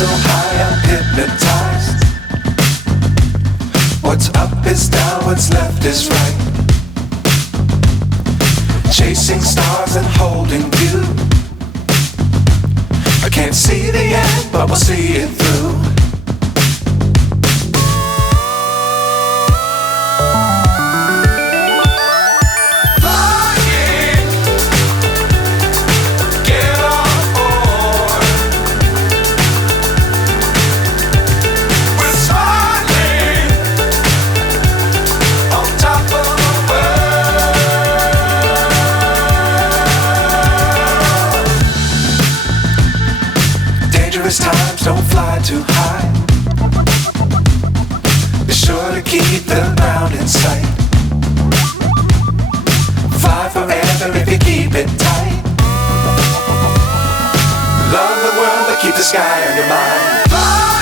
so high I'm hypnotized. What's up is down, what's left is right. Chasing stars and holding you. I can't see the end, but we'll see it through. Times don't fly too high. Be sure to keep the ground in sight. Fly forever if you keep it tight. Love the world but keep the sky on your mind. Fly!